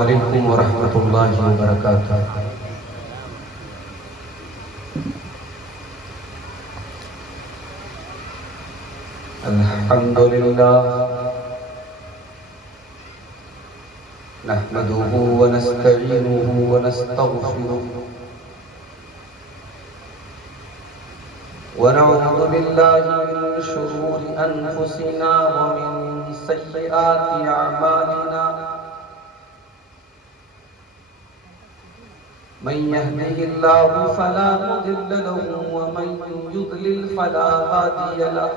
علیکم ورحمۃ اللہ وبرکاتہ۔ الحمد للہ نحمده ونستعینه ونستغفره ونعوذ باللہ من شرور انفسنا ومن سیئات اعمالنا من يهده الله فلا مضل له ومن يضلل فلا هادي له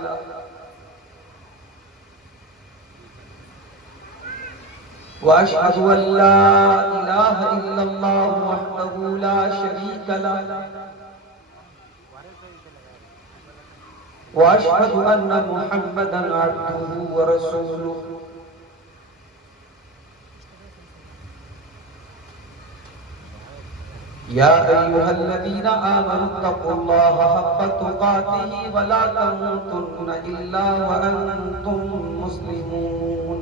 وأشهد أن لا إله إلا الله وحده لا شريك له وأشهد أن محمدا عبده ورسوله يا أيها الذين آمنوا اتقوا الله حق تقاته ولا تموتن إلا وأنتم مسلمون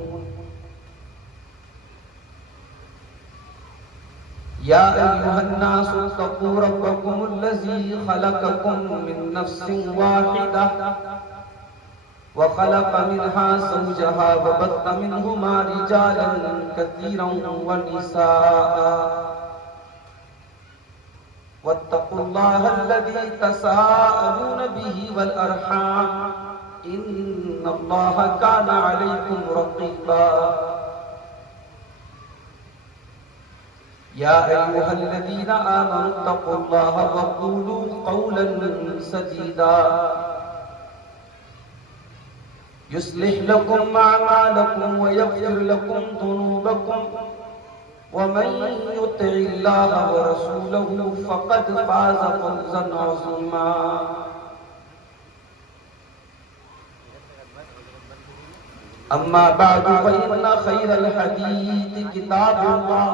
يا أيها الناس اتقوا ربكم الذي خلقكم من نفس واحدة وخلق منها زوجها وبث منهما رجالا كثيرا ونساء واتقوا الله الذي تساءلون به والأرحام إن الله كان عليكم رقيبا يا أيها الذين آمنوا اتقوا الله وقولوا قولا سديدا يصلح لكم أعمالكم ويغفر لكم ذنوبكم ومن يطع الله ورسوله فقد فاز فوزا عظيما أما بعد فإن خير الحديث كتاب الله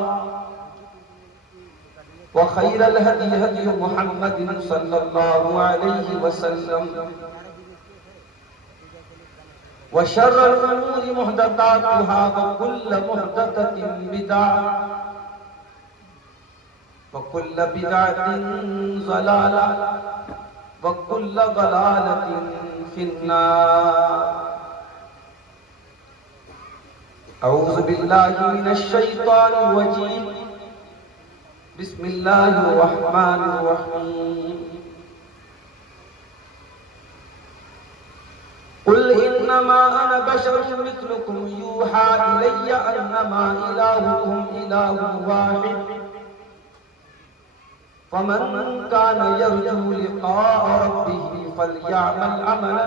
وخير الهدي هدي محمد صلى الله عليه وسلم وشر الأمور محدثاتها وكل محدثة بدعة وكل بدعة ضلالة وكل ضلالة في النار أعوذ بالله من الشيطان الرجيم بسم الله الرحمن الرحيم قل إنما أنا بشر مثلكم يوحى إلي أنما إلهكم إله واحد فمن كان يرجو لقاء ربه فليعمل عملا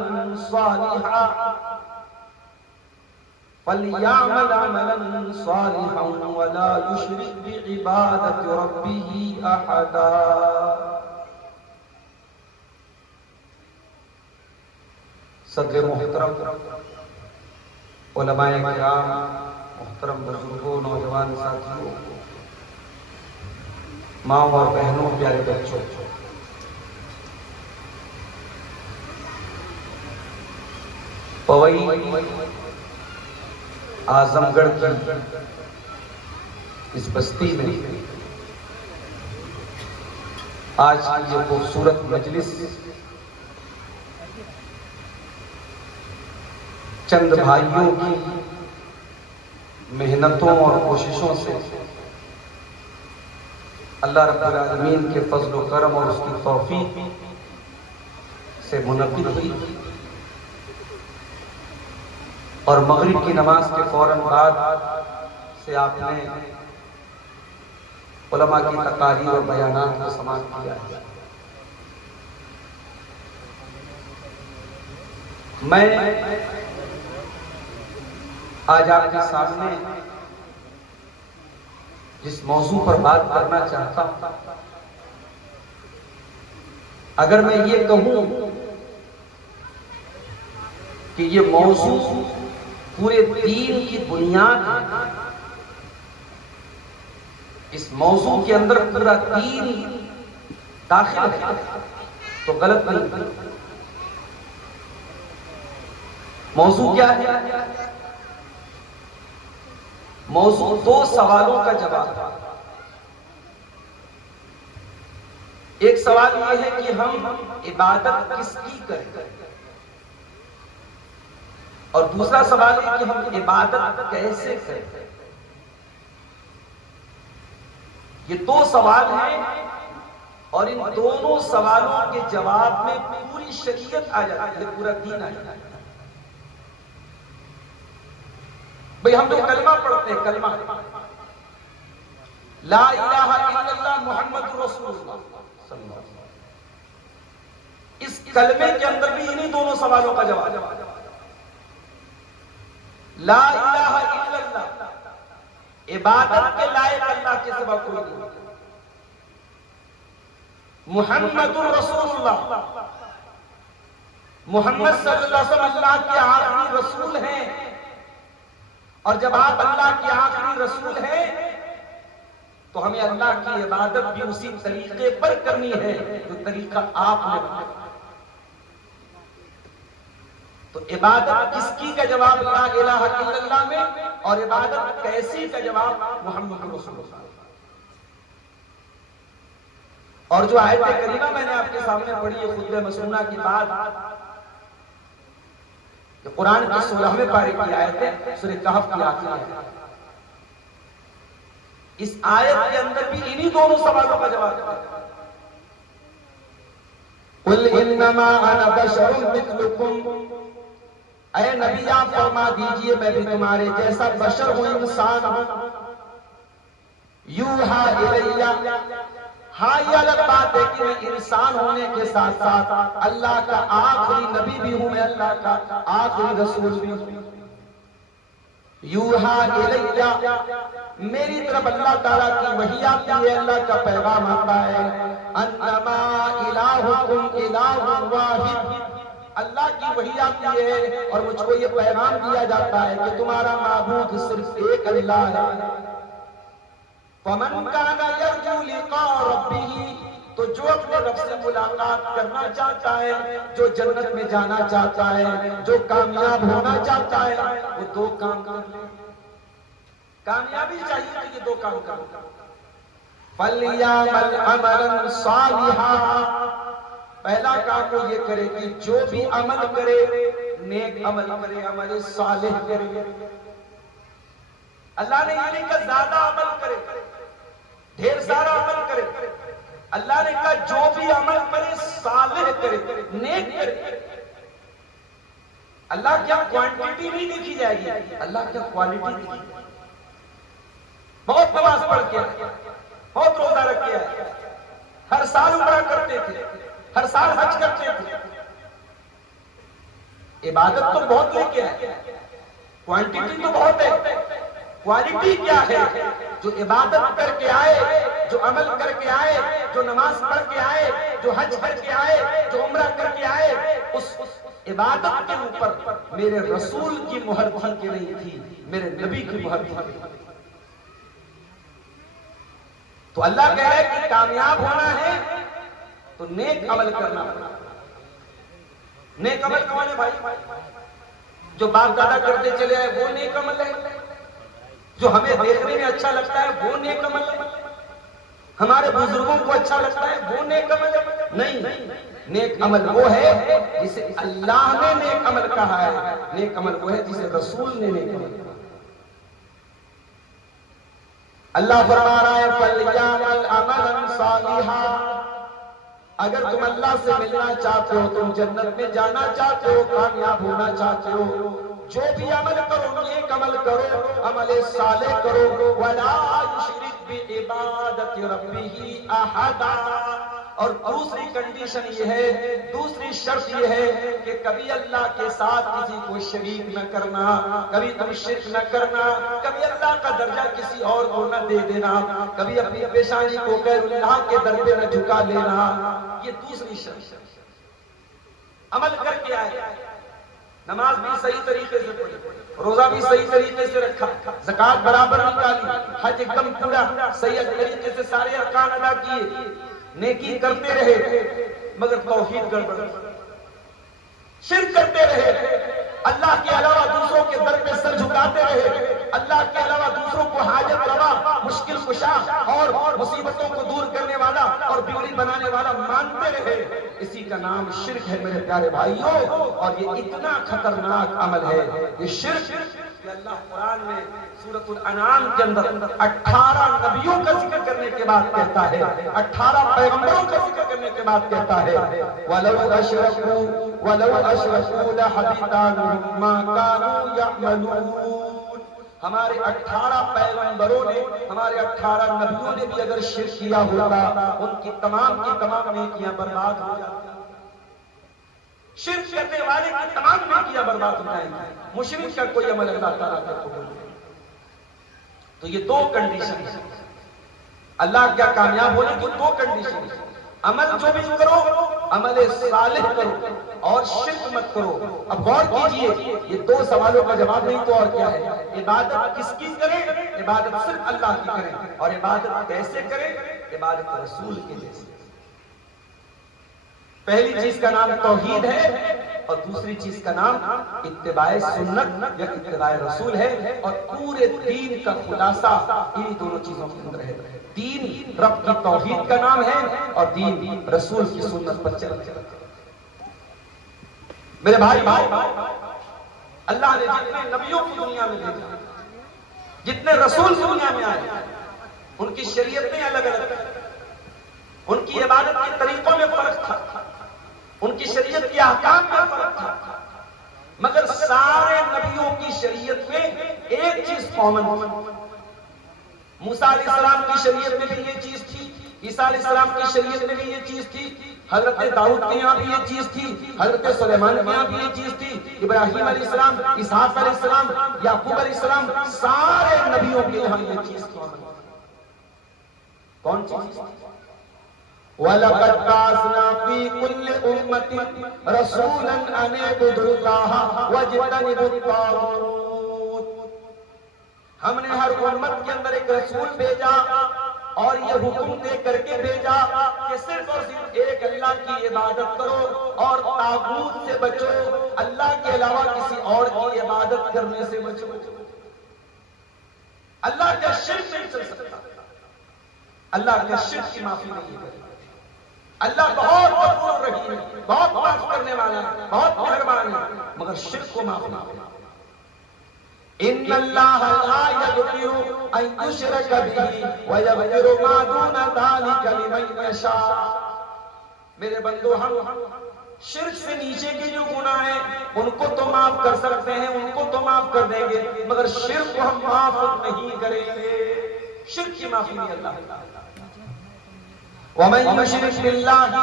صالحا ولا يشرك بعبادة ربه أحدا۔ صدر محترم علماء کرام، محترم بزرگوں، نوجوان ساتھیوں، ماں اور بہنوں، پیارے بچوں، پوئی اعظم گڑھ کی اس بستی میں آج کی یہ خوبصورت مجلس چند بھائیوں کی محنتوں اور کوششوں سے اللہ رب العالمین کے فضل و کرم اور اس کی توفیق سے منعقد ہوئی، اور مغرب کی نماز کے فوراً بعد سے آپ نے علماء کی تقاریر اور بیانات کو سماعت کیا ہے۔ میں آج آپ کے سامنے جس موضوع پر بات کرنا چاہتا ہوں، اگر میں یہ کہوں کہ یہ موضوع پورے دین کی بنیاد ہے، اس موضوع کے اندر پورا دین داخل ہے، تو غلط نہیں۔ موضوع کیا ہے؟ موضوع دو سوالوں کا جواب. ایک سوال یہ ہے کہ ہم عبادت کس کی کریں، اور دوسرا سوال ہے کہ ہم عبادت کیسے کریں. یہ دو سوال ہیں، اور ان دونوں سوالوں کے جواب میں پوری شریعت آ جاتی ہے، پورا دین آ جاتا ہے. بھئی ہم جو کلمہ پڑھتے ہیں، کلمہ لا الہ الا اللہ محمد رسول اللہ صلی اللہ علیہ وسلم، اس کلمے کے اندر بھی انہی دونوں سوالوں کا جواب. لا الہ الا اللہ، عبادت کے لائق اللہ کے سوا کوئی نہیں. محمد الرسول اللہ، محمد صلی اللہ علیہ وسلم اللہ کے آخری رسول ہیں، اور جب آپ اللہ کے آخری رسول ہیں تو ہمیں اللہ کی عبادت بھی اسی طریقے پر کرنی ہے جو طریقہ آپ نے بتایا. تو عبادت کس کی کا جواب لا الہ الا اللہ میں، اور عبادت کیسی کا جواب محمد رسول اللہ. اور جو آیت کریمہ میں نے آپ کے سامنے پڑھی ہے خطبہ مسنونہ کی بات، یہ قرآن کی 16ویں پارے کی آیت ہے، سورہ کہف کی آخری آیت. اس آیت کے اندر بھی انہی دونوں سوالوں کا جواب ہے. قل انما انا بشر مثلکم، اے نبی آپ فرما دیجئے میں بھی تمہارے جیسا بشر ہوں، انسان ہوں. یوحا الیہ، ہاں یہ الگ بات ہے کہ میں انسان ہونے کے ساتھ ساتھ اللہ کا آخری نبی بھی ہوں، میں اللہ کا آخری رسول بھی ہوں. یوحا الیہ، میری طرف اللہ تعالیٰ کی وحی آتی ہے، اللہ کا پیغام آتا ہے. انما الہکم الہ واحد، اللہ کی وحی آتی ہے اور مجھ کو یہ پیغام دیا جاتا ہے کہ تمہارا معبود صرف ایک اللہ ہے. فَمَنْ كَانَ يَرْجُو لِقَاءَ رَبِّهِ، تو جو اپنے رب سے ملاقات کرنا چاہتا ہے، جو جنت میں جانا چاہتا ہے، جو کامیاب ہونا چاہتا ہے، وہ دو کام کر لے. کامیابی چاہیے تو یہ دو کام کر لے. فَلْيَعْمَلْ عَمَلًا صَالِحًا، پہلا کام وہ یہ کرے کہ جو بھی عمل کرے نیک عمل کرے، عمل صالح کرے. اللہ نے یہ نہیں کہا زیادہ عمل کرے، ڈھیر سارا عمل کرے. اللہ نے کہا جو بھی عمل کرے صالح کرے، نیک کرے. اللہ کیا کوانٹیٹی نہیں دیکھی جائے گی، اللہ کیا کوالٹی دیکھی. بہت نماز پڑھ کے آئے، بہت روزہ رکھ کے آئے، ہر سال عمرہ کرتے تھے، ہر سال حج کرتے تھے. عبادت تو بہت لے کے آئے، کوانٹیٹی تو بہت ہے. کوالٹی کیا ہے؟ جو عبادت کر کے آئے، جو عمل کر کے آئے، جو نماز پڑھ کے آئے، جو حج کر کے آئے، جو عمرہ کر کے آئے، اس عبادت کے اوپر میرے رسول کی مہر تھی کہ نہیں تھی، میرے نبی کی مہر تھی. تو اللہ کہہ رہا ہے کہ کامیاب ہونا ہے تو نیک عمل کرنا ہے. نیک عمل کون ہے بھائی؟ جو باپ دادا کرتے چلے آئے وہ نیک عمل ہے. جو ہمیں دیکھنے میں اچھا لگتا ہے وہ نیک عمل ہے. ہمارے بزرگوں کو اچھا لگتا ہے وہ نیک عمل ہے. نہیں، نیک عمل وہ ہے جسے اللہ نے نیک عمل کہا ہے. نیک عمل وہ ہے جسے رسول نے نیک عمل کہا. اللہ فرما رہا ہے فَلْيَعْمَلْ عَمَلًا صَالِحًا، اگر تم اللہ سے ملنا چاہتے ہو، تم جنت میں جانا چاہتے ہو، کامیاب ہونا چاہتے ہو، جو بھی عمل کرو نیک عمل کرو، عمل صالح کرو. وَلَا يُشْرِكْ بِعِبَادَةِ رَبِّهِ أَحَدًا، اور دوسری کنڈیشن یہ ہے، دوسری شرط یہ ہے کہ کبھی اللہ کے ساتھ کسی کو شریک نہ کرنا، کبھی تم شرک نہ کرنا، کبھی اللہ کا درجہ کسی اور کو نہ دے دینا، کبھی اپنی پیشانی کو غیر اللہ کے در پہ نہ جھکا لینا. یہ دوسری شرط. عمل کر کے آئے، نماز بھی صحیح طریقے سے پڑھی، روزہ بھی صحیح طریقے سے رکھا، زکوٰۃ برابر نکالی، حج ایک دم پورا صحیح طریقے سے سارے ارکان ادا کیے، نیکی کرتے رہے، مگر توحید گڑبڑ، شرک کرتے رہے، اللہ کے علاوہ دوسروں کے در پہ سر جھکاتے رہے، اللہ کے علاوہ دوسروں کو حاجت روا، مشکل کشا اور مصیبتوں کو دور کرنے والا اور بگڑی بنانے والا مانتے رہے، اسی کا نام شرک ہے میرے پیارے بھائیوں۔ اور یہ اتنا خطرناک عمل ہے یہ شرک کہ اللہ قرآن میں سورۃ الانعام کے اندر 18 نبیوں کا ذکر کرنے کے بعد کہتا ہے، 18 پیغمبروں کا ذکر کرنے کے بعد کہتا ہے وَلَوْ أَشْرَكُوا لَحَبِطَ عَنْهُم مَّا كَانُوا يَعْمَلُونَ۔ ہمارے 18 پیغمبروں نے، ہمارے 18 نبیوں نے بھی اگر شرک کیا ہوتا، ان کی تمام نیکیاں برباد ہو جاتی۔ شرک کرنے والے کی تمام نیکیاں برباد ہو جائیں گی، مشرک کا کوئی عمل اللہ تعالیٰ کا قبول نہیں۔ تو یہ دو کنڈیشن ہیں، اللہ کیا کامیاب ہونے کی دو کنڈیشن ہیں۔ عمل جو بھی کرو عمل صالح کرو اور شرک مت کرو۔ اب غور کیجئے، یہ دو سوالوں کا جواب نہیں تو اور کیا ہے۔ عبادت کس کی کریں؟ عبادت صرف اللہ کی کریں، اور عبادت کیسے کریں؟ عبادت رسول کے جیسے۔ پہلی چیز کا نام توحید ہے اور دوسری چیز کا نام اتباع سنت یا اتباع رسول ہے، اور پورے دین کا خلاصہ انہی دونوں چیزوں کے اندر ہے۔ دین رب کی توحید کا نام ہے اور دین رسول کی سنت پر چلتے ہیں۔ میرے بھائی اللہ نے جتنے نبیوں کی دنیا میں بھیجا، جتنے رسول دنیا میں آئے، ان کی شریعتیں الگ الگ تھیں، ان کی عبادت کے طریقوں میں فرق تھا، ان کی شریعت کے احکام میں فرق تھا، مگر سارے نبیوں کی شریعت میں ایک چیز کامن۔ موسیٰ علیہ السلام کی شریعت میں بھی یہ چیز تھی، عیسیٰ علیہ السلام کی شریعت میں بھی یہ چیز تھی، حضرت داؤد کے یہاں بھی یہ چیز تھی، حضرت سلیمان کے یہاں بھی یہ چیز تھی، ابراہیم علیہ السلام، اسحاق علیہ السلام، یعقوب علیہ السلام، سارے نبیوں کے یہاں یہ چیز کامن۔ کون چیز؟ وَلَقَدْ بَعَثْنَا فِي كُلِّ أُمَّةٍ رَسُولًا أَنِ اعْبُدُوا اللَّهَ وَاجْتَنِبُوا الطَّاغُوتَ۔ ہم نے ہر امت کے اندر ایک رسول بھیجا اور یہ حکم دے کر کے بھیجا کہ صرف اور صرف ایک اللہ کی عبادت کرو اور طاغوت سے بچو، اللہ کے علاوہ کسی اور کی عبادت کرنے سے بچو۔ اللہ کا شرک نہیں چل سکتا، اللہ کا شرک کی معافی نہیں ہے۔ اللہ بہت غفور رحیم ہے، بہت معاف کرنے والا ہے، بہت مہربان ہے، مگر شرک کو معاف نہ کرے۔ ان اللہ لا یغفر ان یشرک بہ ویغفر ما دون ذلک لمن یشاء۔ میرے بندو، ہم شرک سے نیچے کے جو گناہ ہیں ان کو تو معاف کر سکتے ہیں، ان کو تو معاف کر دیں گے، مگر شرک کو ہم معاف نہیں کریں گے۔ شرک کی معافی نہیں اللہ۔ وَمَن يُشْرِكْ بِاللَّهِ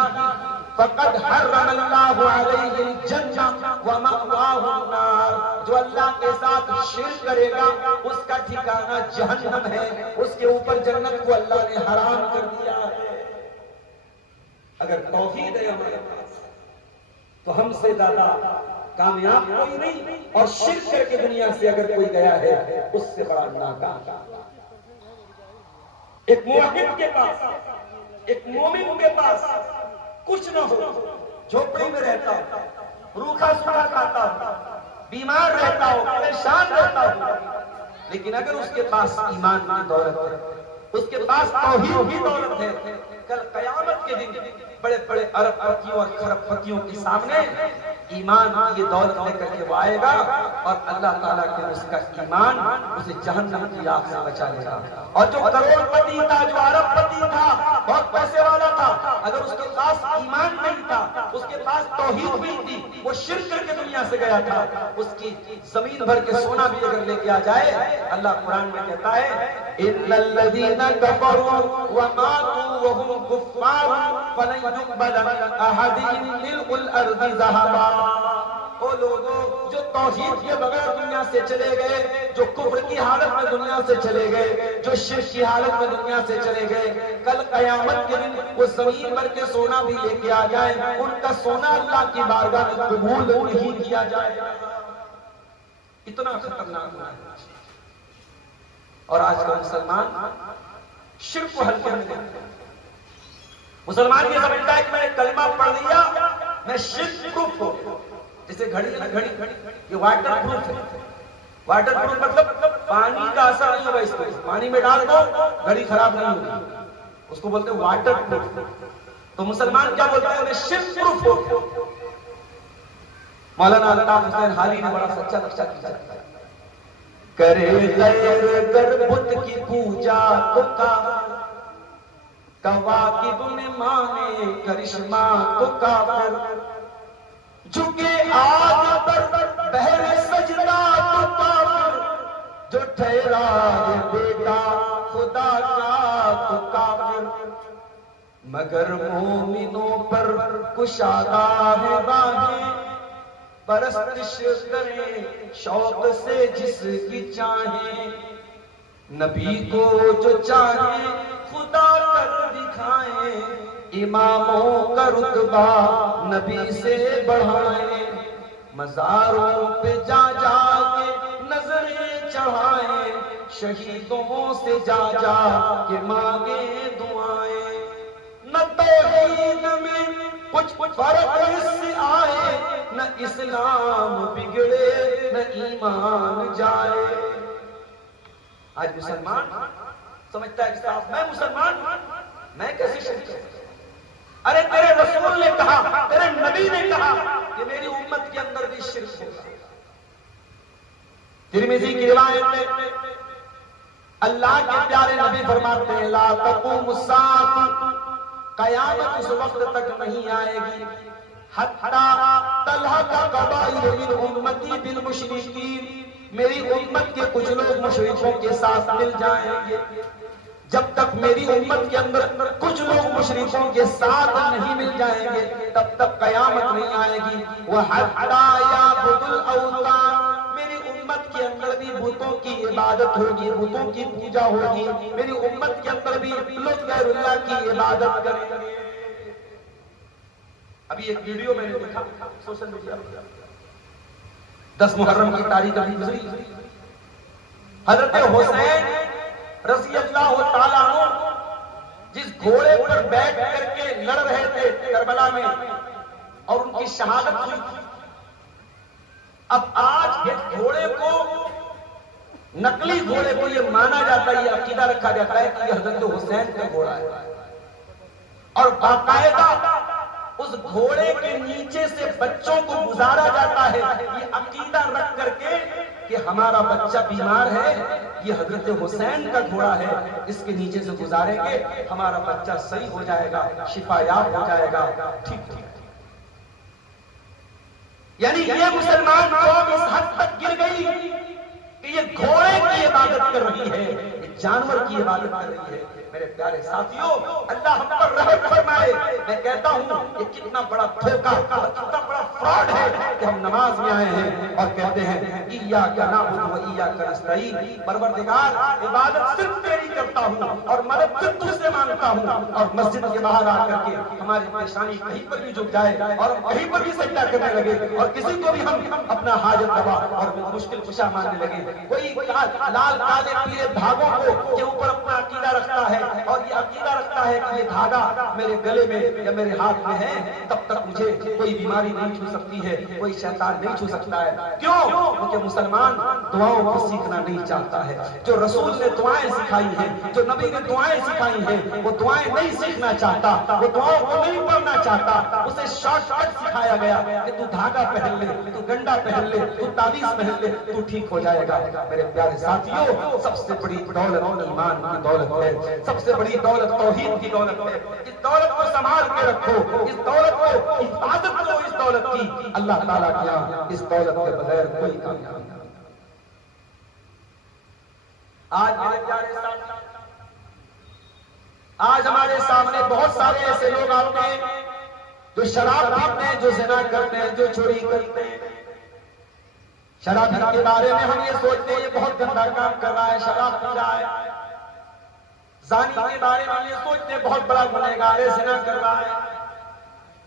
فَقَدْ حَرَّمَ اللَّهُ عَلَيْهِ الْجَنَّةَ وَمَأْوَاهُ النَّارُ۔ جو اللہ کے ساتھ شرک کرے گا اس کا ٹھکانہ جہنم ہے، اس کے اوپر جنت کو اللہ نے حرام کر دیا ہے۔ اگر توحید ہے ہمارے پاس تو ہم سے زیادہ کامیاب کوئی نہیں، اور شرک کر کے دنیا سے اگر کوئی گیا ہے اس سے بڑا ناکام۔ ایک موحد کے پاس، ایک مومن کے پاس کچھ نہ ہو، جھوپڑی میں رہتا ہو، روکھا سوکھا کھاتا ہو، بیمار رہتا ہو، پریشان رہتا ہو، لیکن اگر اس کے پاس ایمان کی دولت ہے، اس کے پاس توحید کی دولت ہے، کل قیامت کے دن بڑے بڑے ارب پتیوں اور کھرب پتیوں کے سامنے ایمان کی دولت لے کر کے وہ آئے گا، اور اللہ تعالیٰ کے اس کا ایمان اسے جہنم کی آگ سے بچا لے گا۔ اور جو کروڑ پتی تھا، جو ارب پتی تھا، بہت پیسے والا تھا، اگر اس کے پاس ایمان نہیں تھا، اس کے پاس توحید نہیں تھی، وہ شرک کر کے دنیا سے گیا تھا، اس کی زمین بھر کے سونا بھی اگر لے کے آ جائے، اللہ قرآن میں کہتا ہے إِنَّ الَّذِينَ كَفَرُوا وَمَاتُوا وَهُمْ كُفَّارٌ فَلَن يُقْبَلَ مِنْ أَحَدِهِمْ مِلْءُ الْأَرْضِ ذَهَبًا۔ وہ لوگوں جو توحید کے بغیر دنیا سے چلے گئے، جو کفر کی حالت میں دنیا سے چلے گئے، جو شرک کی حالت میں دنیا سے چلے گئے، کل قیامت کے دن وہ زمین بھر کے سونا بھی لے کے آ جائیں، ان کا سونا اللہ کی بارگاہ میں قبول نہیں کیا جائے گا۔ اتنا خطرناک ہے۔ اور آج کا مسلمان شرک کو ہلکے میں لیتا ہے۔ مسلمان یہ سمجھتا ہے کہ میں نے کلمہ پڑھ لیا، میں شرک پروف ہو گیا، جیسے گھڑی ہے نا، گھڑی یہ واٹر پروف ہے. واٹر پروف مطلب پانی کا اثر نہیں ہوگا اس کو، پانی میں ڈال دو گھڑی خراب نہیں ہوگی، اس کو بولتے ہیں واٹر پروف. تو مسلمان کیا بولتے ہیں؟ انہیں شرک پروف ہو. مولانا الطاف حسین حالی نے بڑا سچا نقشہ کیا ہے. کرے غیر گر بت کی پوجا تو کافر، کواکب میں مانے کرشمہ تو کافر، جھکے آگ پر بہر سجدہ تو کافر، جو ٹھہرا ہے بیٹا خدا کا تو کافر، مگر مومنوں پر کشادہ ہے باہیں، پرستش کریں شوق سے جس کی چاہیں، نبی کو جو چاہیں خدا کر دکھائیں، اماموں کا رتبہ نبی سے بڑھائیں، مزاروں پہ جا جا کے نظریں چڑھائیں، شہیدوں سے جا جا کے مانگیں دعائیں، نہ توحید میں کچھ فرق اس سے آئے، نہ اسلام بگڑے نہ ایمان جائے. آج مسلمان سمجھتا ہے کہ صاحب میں مسلمان میں کیسے شرک کروں؟ ارے تیرے رسول نے کہا، تیرے نبی نے کہا کہ میری امت کے اندر بھی شرک ہوگا. ترمذی کی روایت میں اللہ کے پیارے نبی فرماتے ہیں لا تقوم الساعة، قیامت اس وقت تک نہیں آئے گی حتی تلحق قبائل من امتی بالمشرکین، میری امت کے کچھ لوگ مشرکوں کے ساتھ مل جائیں گے. جب تک میری امت کے اندر کچھ لوگ مشرکوں کے ساتھ نہیں مل جائیں گے تب تک قیامت نہیں آئے گی. وَحَتَّى يَعْبُدُ الْأَوْثَانَ، میری امت کے اندر بھی بتوں کی عبادت ہوگی، بتوں کی پوجا ہوگی، میری امت کے اندر بھی لوگ غیر اللہ کی عبادت کریں گے. ابھی ایک ویڈیو میں نے دیکھا سوشل میڈیا پر، 10 محرم کی تاریخ ابھی گزری، حضرت حسین رضی اللہ تعالیٰ عنہ جس گھوڑے پر بیٹھ کر کے لڑ رہے تھے کربلا میں اور ان کی شہادت ہوئی تھی. اب آج ایک گھوڑے کو، نقلی گھوڑے کو یہ مانا جاتا ہے، یہ عقیدہ رکھا جاتا ہے کہ یہ حضرت حسین کا گھوڑا ہے، اور باقاعدہ اس گھوڑے کے نیچے سے بچوں کو گزارا جاتا ہے یہ عقیدہ رکھ کر کے کہ ہمارا بچہ بیمار ہے، یہ حضرت حسین کا گھوڑا ہے، اس کے نیچے سے گزاریں گے ہمارا بچہ صحیح ہو جائے گا، شفا یاب ہو جائے گا. ٹھیک ٹھیک. یعنی یہ مسلمان قوم اس حد تک گر گئی کہ یہ گھوڑے کی عبادت کر رہی ہے، یہ جانور کی عبادت کر رہی ہے. میرے پیارے ساتھیوں، اللہ ہم پر رحم فرمائے. میں کہتا ہوں یہ کتنا بڑا دھوکہ اور کتنا بڑا فراڈ ہے کہ ہم نماز میں آئے ہیں اور کہتے ہیں ایاک نعبد و ایاک نستعین، پروردگار عبادت صرف تیری کرتا ہوں اور مدد صرف تجھ سے مانگتا ہوں، اور مسجد کے باہر آ کر کے ہماری پریشانی کہیں پر بھی جھک جائے اور ہم کہیں پر بھی سجدہ کرنے لگے اور کسی کو بھی ہم اپنا حاجت روا اور مشکل کشا ماننے لگے. کوئی لال کالے پیلے دھاگوں کو کے اوپر اپنا عقیدہ رکھتا ہے اور یہ عقیدہ رکھتا ہے کہ یہ دھاگا میرے گلے میں یا میرے ہاتھ میں ہے تب تک مجھے کوئی بیماری نہیں چھو سکتی ہے، کوئی شیطان نہیں چھو سکتا ہے. کیوں؟ کیونکہ مسلمان دعاؤں کو سیکھنا نہیں چاہتا ہے. جو رسول نے دعائیں سکھائی ہیں، جو نبی نے دعائیں سکھائی ہیں، وہ دعائیں نہیں سیکھنا چاہتا، وہ دعاؤں کو نہیں پڑھنا چاہتا. اسے شارٹ کٹ سکھایا گیا کہ تو دھاگا پہن لے، تو گنڈا پہن لے، تو تعویذ پہن لے، تو ٹھیک ہو جائے گا. میرے پیارے ساتھیوں، سب سے بڑی دولت ایمان کی دولت ہے، سب سے بڑی دولت توحید کی دولت ہے. اس دولت کو سنبھال کے رکھو، اس دولت کو حفاظت کرو. اس دولت کی اللہ تعالیٰ کے یہاں اس دولت کے بغیر کوئی کامیابی نہیں. آج میرے پیارے ساتھی، آج ہمارے سامنے بہت سارے ایسے لوگ آتے ہیں جو شراب پیتے ہیں، جو زنا کرتے ہیں، جو چوری کرتے ہیں. شرابی کے بارے میں ہم یہ سوچتے ہیں یہ بہت گندا کام کر رہا ہے، شراب پی رہا ہے. زانی کے بارے میں ہم یہ سوچتے ہیں بہت بڑا گنہگار ہے، زنا کر رہا ہے.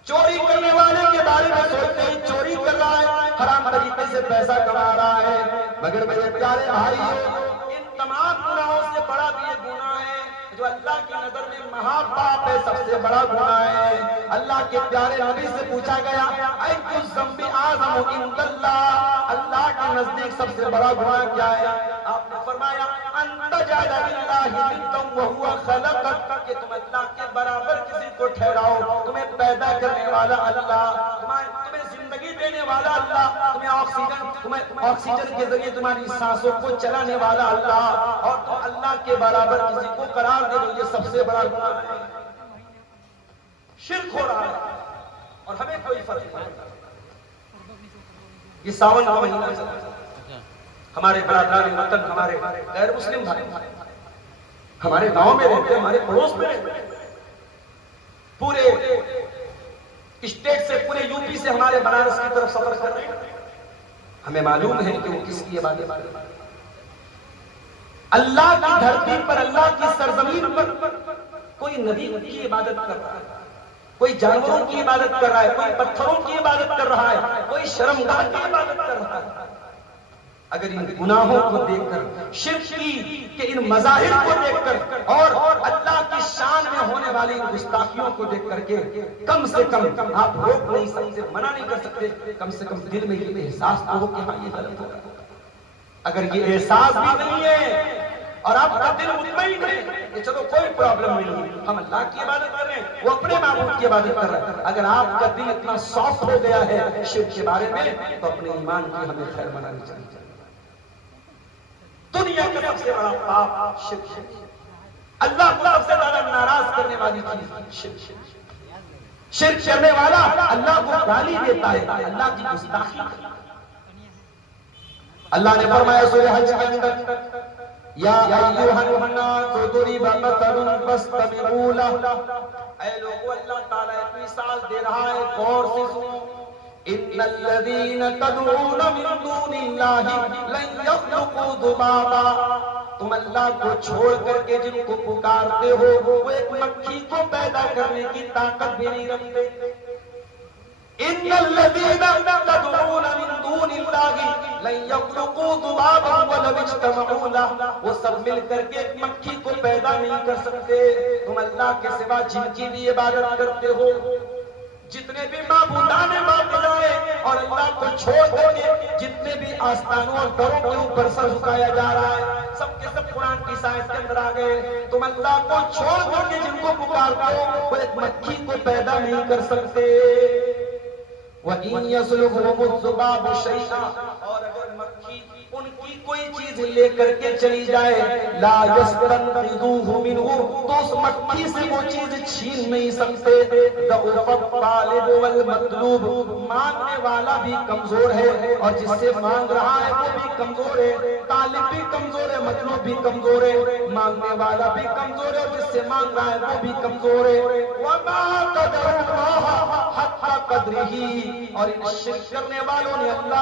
چوری کرنے والے کے بارے میں سوچتے ہیں چوری کر رہا ہے، حرام طریقے سے پیسہ کما رہا ہے. مگر میرے پیارے بھائیوں، ان تمام گناہوں سے بڑا بھی یہ گناہ ہے جو اللہ کی نظر میں مہاپاپ ہے، سب سے بڑا گناہ ہے۔ اللہ کے پیارے نبی سے پوچھا گیا ایّ الذنب اعظم عند اللہ، اللہ کے نزدیک سب سے بڑا گناہ کیا ہے؟ آپ نے فرمایا ان تجعل للہ ندا وهو خلقک، کہ تم اللہ کے برابر کسی کو ٹھہراؤ۔ تمہیں پیدا کرنے والا اللہ، تمہیں زندگی دینے والا اللہ، تمہیں آکسیجن کے ذریعے تمہاری سانسوں کو چلانے والا اللہ، اور تم اللہ کے برابر کسی کو قرار دے دو، یہ سب سے بڑا گناہ ہے۔ شرک ہو رہا ہے اور ہمیں کوئی فرق نہیں پڑتا۔ یہ ساون کا مہینہ چل رہا ہے، ہمارے برادران وطن، ہمارے غیر مسلم بھائی ہمارے گاؤں میں رہتے ہیں، ہمارے پڑوس میں رہتے ہیں، پورے اسٹیٹ سے، پورے یو پی سے ہمارے بنارس کی طرف سفر کر رہے ہیں۔ ہمیں معلوم ہے کہ وہ کس کی عبادت کر رہے ہیں۔ اللہ کی دھرتی پر، اللہ کی سرزمین پر کوئی نبی کی عبادت کر رہا ہے، کوئی جانوروں کی عبادت کر رہا ہے، کوئی پتھروں کی عبادت کر رہا ہے، کوئی شرمگاہ کی عبادت کر رہا ہے۔ اگر ان گناہوں کو دیکھ کر، شرک کی کہ ان مظاہر کو دیکھ کر، اور اللہ کی شان میں ہونے والی گستاخیوں کو دیکھ کر کے کم سے کم آپ روک نہیں سکتے، منع نہیں کر سکتے، کم سے کم دل میں یہ احساس تو ہو کہ ہاں یہ غلط ہو رہا ہے۔ اگر یہ احساس بھی نہیں ہے اور آپ کا دل مطمئن ہے کہ چلو کوئی پرابلم نہیں، ہم اللہ کی عبادت کر رہے ہیں، وہ اپنے معبود کی عبادت کر رہے ہیں، اگر آپ کا دل اتنا سافٹ ہو گیا ہے شرک کے بارے میں، تو اپنے ایمان کی ہمیں خیر منانی چاہیے۔ دنیا کا سب سے بڑا پاپ شرک ہے، اللہ کو سب سے زیادہ ناراض کرنے والی چیز شرک ہے۔ شرک کرنے والا اللہ کو گالی دیتا ہے، اللہ کی گستاخی کرتا ہے۔ اللہ نے فرمایا سورہ حج کے اندر یا ایھا الناس ضرب مثل فاستمعوا لہ، اے لوگو اللہ تعالیٰ ایک مثال دے رہا ہے، غور سے سنو۔ ان الذین تدعون من دون اللہ لن یخلقوا ذبابا، تم اللہ کو چھوڑ کر کے جن کو پکارتے ہو وہ ایک مکھی کو پیدا کرنے کی طاقت بھی نہیں رکھتے۔ ان الذین تدعون من دون اللہ لن یخلقوا ذبابا ولو اجتمعوا لہ، وہ سب مل کر کے ایک مکھی کو پیدا نہیں کر سکتے۔ تم اللہ کے سوا جن کی بھی عبادت کرتے ہو، جتنے بھی معبودان باطل ہیں، اور اللہ کو چھوڑ کر کے جتنے بھی آستانوں اور دروں کے اوپر سر جھکایا جا رہا ہے، سب کے سب قرآن کی سائنس کے اندر آ گئے۔ تم اللہ کو چھوڑ کر کے جن کو پکارتے ہو وہ ایک مکھی کو پیدا نہیں کر سکتے۔ وَإِن يَسْلُبْهُمُ الذُّبَابُ شَيْئًا، اور اگر مکھی ان کی کوئی چیز لے کر کے چلی جائے، لا يَسْتَنْقِذُوهُ مِنْهُ، تو اس مکھی سے وہ چیز چھین نہیں سکتے۔ ضَعُفَ الطَّالِبُ وَالْمَطْلُوبُ، مانگنے والا بھی کمزور ہے اور جس سے مانگ رہا ہے وہ بھی کمزور ہے، طالب بھی کمزور ہے، مطلوب بھی کمزور ہے، مانگنے والا بھی کمزور ہے اور جس سے مانگ رہا ہے وہ بھی کمزور ہے۔ وَمَا قَدَرُوا اللَّهَ حَقَّ قَدْرِهِ، اور ان شرک کرنے والوں نے اللہ